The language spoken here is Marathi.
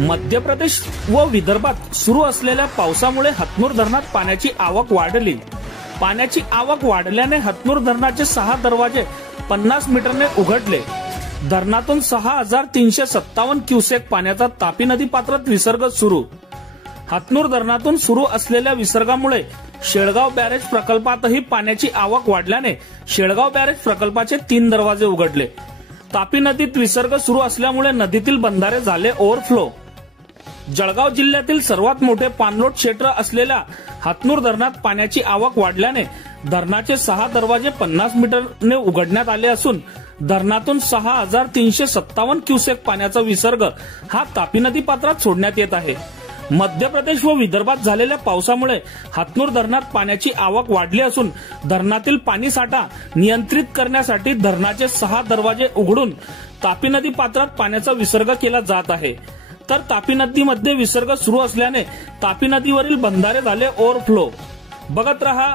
मध्य प्रदेश व विदर्भात सुरू असलेल्या पावसामुळे हतनूर धरणात पाण्याची आवक वाढली। पाण्याची आवक वाढल्याने हतनूर धरणाचे 6 दरवाजे 50 मीटरने उघडले। धरणातून 6357 क्युसेक पाण्याचा तापी नदी पात्रात विसर्ग सुरू। हतनूर धरणातून सुरू असलेल्या विसर्गामुळे शेळगाव बॅरेज प्रकल्पातही पाण्याची आवक वाढल्याने शेळगाव बॅरेज प्रकल्पाचे 3 दरवाजे उघडले। तापी नदीत विसर्ग सुरू असल्यामुळे नदीतील बंधारे झाले ओव्हरफ्लो। जळगाव जिल्ह्यातील सर्वात मोठे पाणलोट क्षेत्र असलेल्या हतनूर धरणात पाण्याची आवक वाढल्याने धरणाचे 6 दरवाजे 50 मीटरने उघडण्यात आले असून धरणातून 6357 क्युसेक पाण्याचा विसर्ग हा तापी नदी पात्रात सोडण्यात येत आहे। मध्य प्रदेश व विदर्भात झालेल्या पावसामुळे हतनूर धरणात पाण्याची आवक वाढली असून धरणातील पाणी साठा नियंत्रित करण्यासाठी धरणाचे 6 दरवाजे उघडून तापी नदी पात्रात पाण्याचा विसर्ग केला जात आहे। तर तापी नदीमध्ये विसर्ग सुरू असल्याने तापी नदीवरील बंधारे झाले ओव्हरफ्लो। बघत रहा